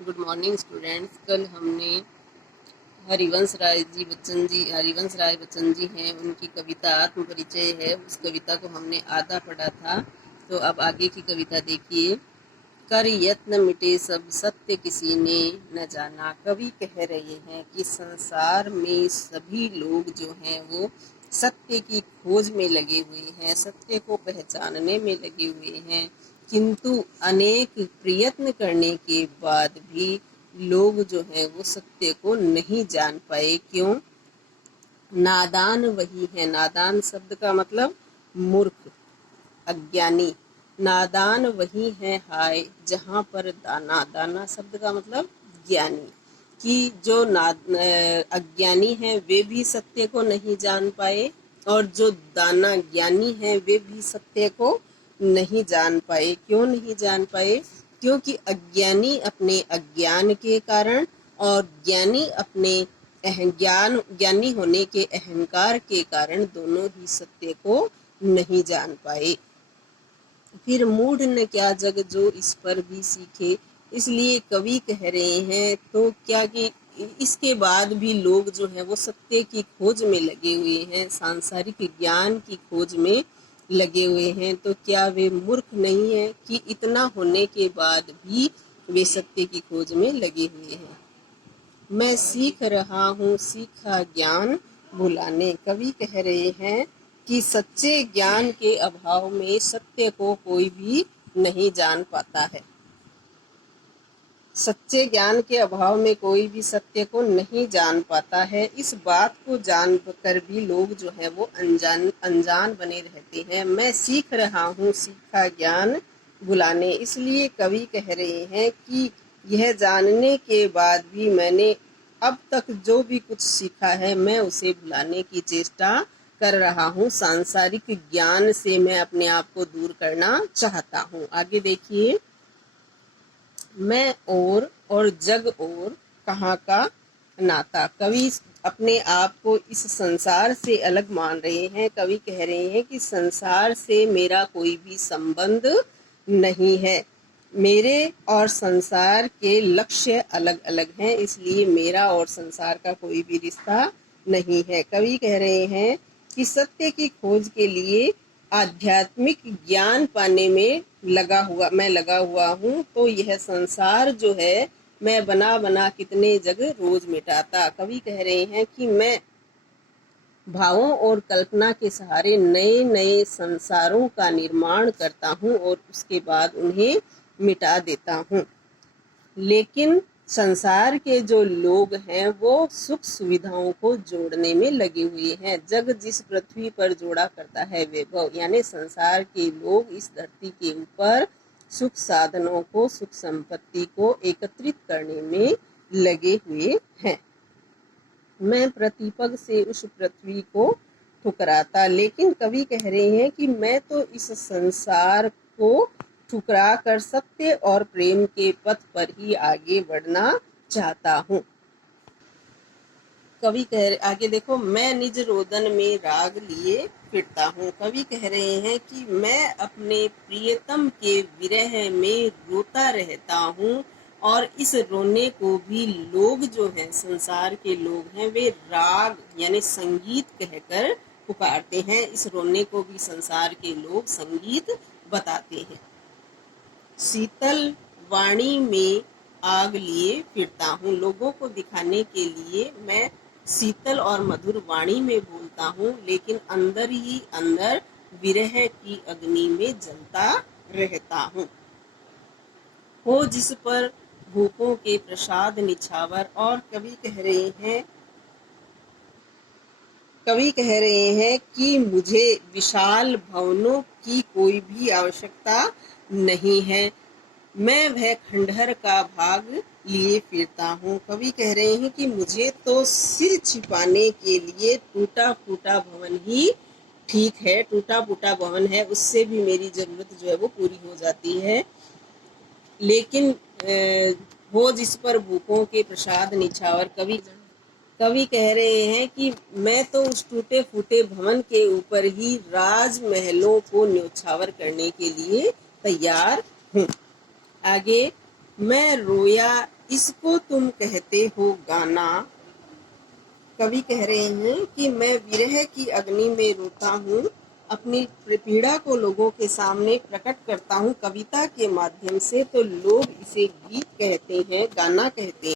Good morning students. कल हमने हरिवंश राय बच्चन जी हैं, उनकी कविता आत्म परिचय है। उस कविता को हमने आधा पढ़ा था, तो अब आगे की कविता देखिए। कर यत्न मिटे सब सत्य किसी ने न जाना। कवि कह रहे हैं कि संसार में सभी लोग जो हैं वो सत्य की खोज में लगे हुए हैं, सत्य को पहचानने में लगे हुए हैं, किंतु अनेक प्रयत्न करने के बाद भी लोग जो हैं वो सत्य को नहीं जान पाए। क्यों? नादान वही है। नादान शब्द का मतलब मूर्ख, अज्ञानी। नादान वही है हाय जहाँ पर दाना। दाना शब्द का मतलब ज्ञानी। कि जो अज्ञानी हैं वे भी सत्य को नहीं जान पाए, और जो दाना ज्ञानी हैं वे भी सत्य को नहीं जान पाए। क्यों नहीं जान पाए? क्योंकि अज्ञानी अपने अज्ञान के कारण और ज्ञानी अपने ज्ञानी होने के अहंकार के कारण दोनों ही सत्य को नहीं जान पाए। फिर मूढ़ न क्या जग जो इस पर भी सीखे। इसलिए कवि कह रहे हैं तो क्या कि इसके बाद भी लोग जो है वो सत्य की खोज में लगे हुए हैं, सांसारिक ज्ञान की खोज में लगे हुए हैं। तो क्या वे मूर्ख नहीं है कि इतना होने के बाद भी वे सत्य की खोज में लगे हुए हैं। मैं सीख रहा हूँ सीखा ज्ञान भुलाने। कवि कह रहे हैं कि सच्चे ज्ञान के अभाव में सत्य को कोई भी नहीं जान पाता है। सच्चे ज्ञान के अभाव में कोई भी सत्य को नहीं जान पाता है। इस बात को जान कर भी लोग जो है वो अनजान बने रहते हैं। मैं सीख रहा हूँ सीखा ज्ञान भुलाने। इसलिए कवि कह रहे हैं कि यह जानने के बाद भी मैंने अब तक जो भी कुछ सीखा है मैं उसे भुलाने की चेष्टा कर रहा हूँ। सांसारिक ज्ञान से मैं अपने आप को दूर करना चाहता हूँ। आगे देखिए। मैं और जग और कहाँ का नाता। कवि अपने आप को इस संसार से अलग मान रहे हैं। कवि कह रहे हैं कि संसार से मेरा कोई भी संबंध नहीं है। मेरे और संसार के लक्ष्य अलग अलग हैं, इसलिए मेरा और संसार का कोई भी रिश्ता नहीं है। कवि कह रहे हैं कि सत्य की खोज के लिए आध्यात्मिक ज्ञान पाने में मैं लगा हुआ हूँ। तो यह संसार जो है मैं बना बना कितने जग रोज मिटाता। कवि कह रहे हैं कि मैं भावों और कल्पना के सहारे नए नए संसारों का निर्माण करता हूँ और उसके बाद उन्हें मिटा देता हूँ। लेकिन संसार के जो लोग हैं वो सुख सुविधाओं को जोड़ने में लगे हुए हैं। जग जिस पृथ्वी पर जोड़ा करता है वैभव, यानी संसार के लोग इस धरती के ऊपर सुख साधनों को, सुख संपत्ति को एकत्रित करने में लगे हुए हैं। मैं प्रतिपग से उस पृथ्वी को ठुकराता। लेकिन कवि कह रहे हैं कि मैं तो इस संसार को ठुकरा कर सत्य और प्रेम के पथ पर ही आगे बढ़ना चाहता हूँ। कवि आगे देखो। मैं निज रोदन में राग लिए फिरता हूँ। कवि कह रहे हैं कि मैं अपने प्रियतम के विरह में रोता रहता हूँ, और इस रोने को भी लोग जो हैं, संसार के लोग हैं, वे राग यानी संगीत कहकर पुकारते हैं। इस रोने को भी संसार के लोग संगीत बताते हैं। शीतल वाणी में आग लिए फिरता हूँ। लोगों को दिखाने के लिए मैं शीतल और मधुर वाणी में बोलता हूँ, लेकिन अंदर ही अंदर विरह की अग्नि में जलता रहता हूँ। हो जिस पर भूपों के प्रसाद निछावर। और कवि कह रहे हैं कि मुझे विशाल भवनों की कोई भी आवश्यकता नहीं है। मैं वह खंडहर का भाग लिए फिरता हूँ। कवि कह रहे हैं कि मुझे तो सिर छिपाने के लिए टूटा फूटा भवन ही ठीक है। टूटा फूटा भवन है, उससे भी मेरी जरूरत जो है वो पूरी हो जाती है। लेकिन हो जिस पर भूपों के प्रसाद निछावर। कवि कह रहे हैं कि मैं तो उस टूटे फूटे भवन के ऊपर ही राजमहलों को न्योछावर करने के लिए तैयार हूँ। आगे। मैं रोया इसको तुम कहते हो गाना। कवि कह रहे हैं कि मैं विरह की अग्नि में रोता हूँ, अपनी पीड़ा को लोगों के सामने प्रकट करता हूँ कविता के माध्यम से, तो लोग इसे गीत कहते हैं, गाना कहते हैं।